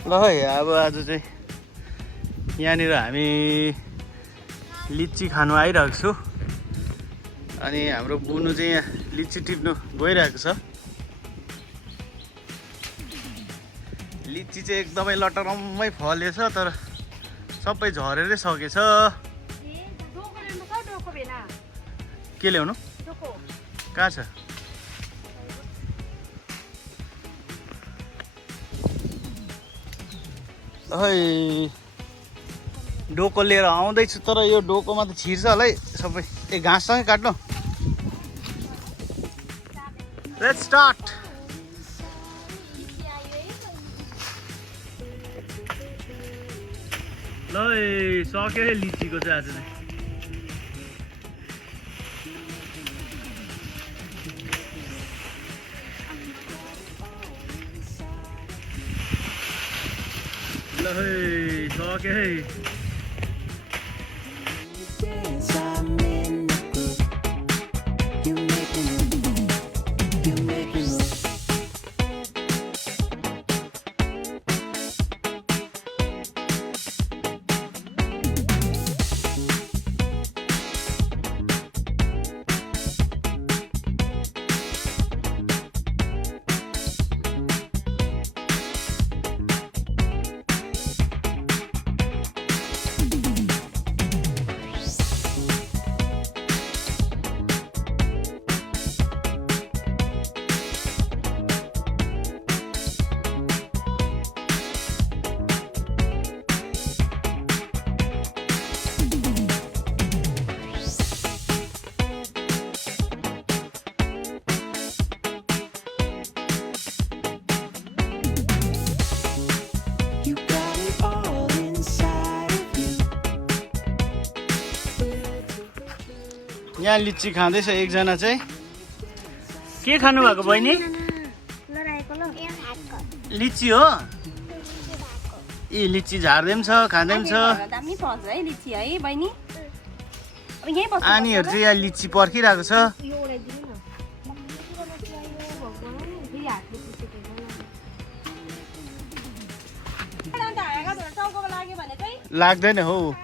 ल है अब आज चाहिँ यहाँनिर हामी लिची खानु आइरहेको छु अनि हाम्रो बुनु चाहिँ यहाँ लिची टिप्नु गइरहेको छ। लिची चाहिँ एकदमै लटरम्मै फलेछ तर सबै झरेरै सकेछ। के ल्याउनु कहाँ छ? खै डोको लिएर आउँदैछु तर यो डोकोमा त छिर्छ होला है सबै। ए घाँससँगै काट्नु। Let's start. ल सक्यो है लिचीको चाहिँ आज चाहिँ। ल है सक्यो है। यहाँ लिची खाँदैछ एकजना चाहिँ। के खानु भएको बहिनी? लिची हो? ए लिची झार्दै पनि छ खाँदै पनि छ। आनीहरू चाहिँ यहाँ लिची पर्खिरहेको छ। लाग्दैन हौ।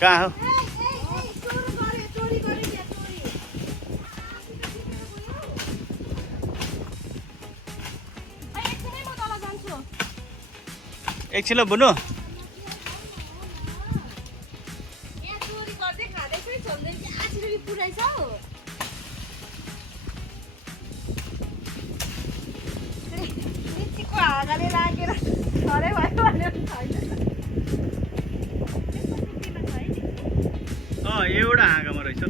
कहाँ हो? एकछिन बुनु। एउटा हाँगामा रहेछ।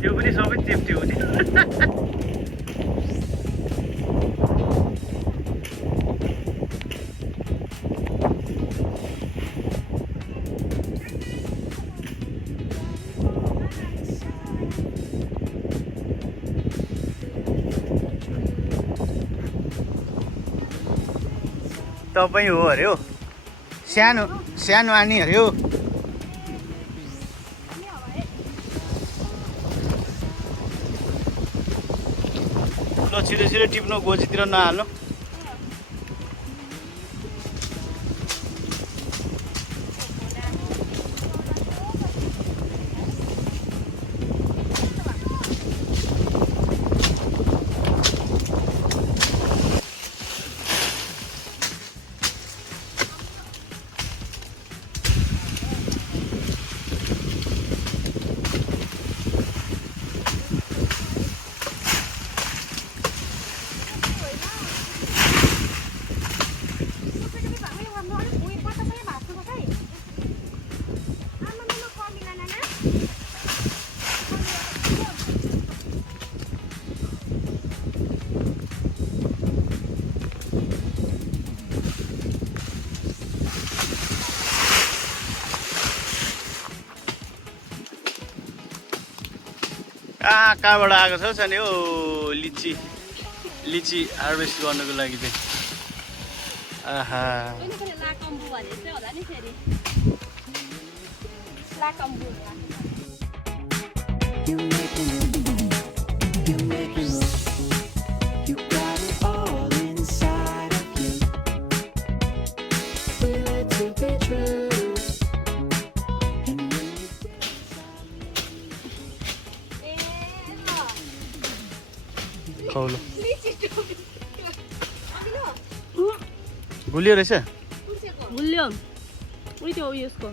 त्यो पनि सबै चेप्टे हुने। तपाईँ हो अरे हो? सानो सानो आनी अरे हो? ल छिटो छिटो टिप्नु, गोजीतिर नहाल्नु। कहाँबाट आएको छ नि हो लिची लिची हार्भेस्ट गर्नको लागि चाहिँ। आहा You make me look. You make me look. You got it all inside of you. Feel it to be true. And when you खौलो गुलियो रहेछ गुलियो उही त्यो उयसको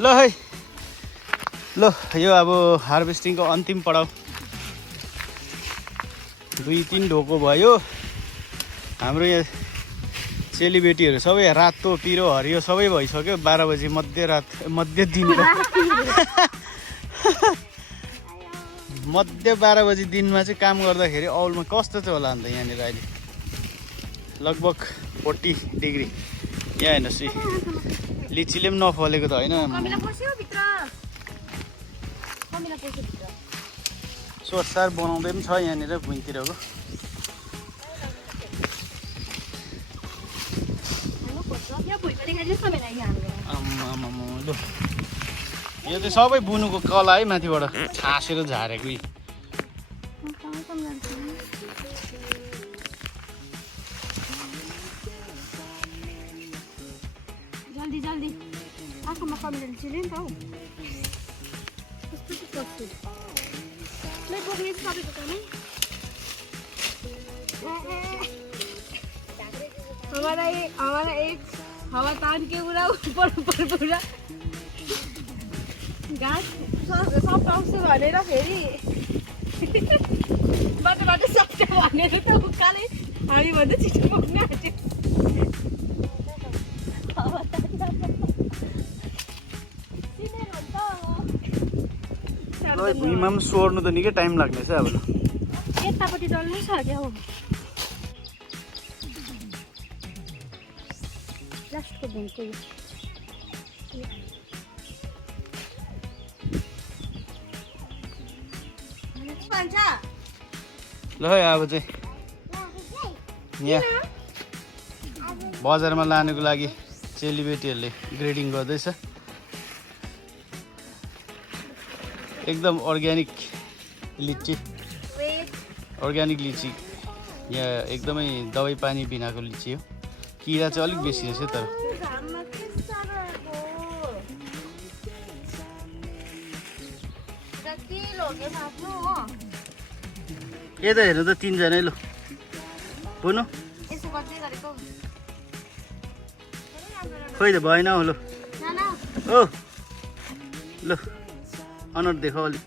ल है ल यो अब हार्भेस्टिङको अन्तिम पडाउ 2-3 ढोको भयो हाम्रो यहाँ चेलीबेटीहरू सबै रातो पिरो हरियो सबै भइसक्यो 12 बजी मध्य दिनको मध्य 12 बजी दिनमा चाहिँ काम गर्दाखेरि औलमा कस्तो चाहिँ होला अन्त यहाँनिर अहिले लगभग 40 डिग्री यहाँ हेर्नुहोस् लिचीले पनि नफलेको त होइन सोरसार बनाउँदै पनि छ यहाँनिर भुइँतिरको लु यो चाहिँ सबै बुनुको कला है माथिबाट छासेर झारेको जल्दी जल्दी आँखामा कमेन्ट चिल्यो नि त हौ कस्तो कस्तो ले बोक्ने सबैको कामै हमारा एक हवा तान के पूरा ऊपर पूरा घाँस सब पाउँछ भनेर फेरि बाटो सक्छ भनेर त उकालै हामी भन्दा छिटो पुग्न आँट्यो भुइँमा पनि सोर्नु त निकै टाइम लाग्नेछ अब यतापट्टि डल्लै छ क्या हौ लास्टको भुइँको यो ल है अब चाहिँ यहाँ बजारमा लानुको लागि चेलीबेटीहरूले ग्रेडिङ गर्दैछ एकदम अर्ग्यानिक लिची यहाँ एकदमै दबाई पानी बिनाको लिची हो किरा चाहिँ अलिक बेसी रहेछ तर यता हेर्नु त 3 जनै ल बुनु खोइ त भएन हौ ल ओ ल अनुहार देखाऊ अलिक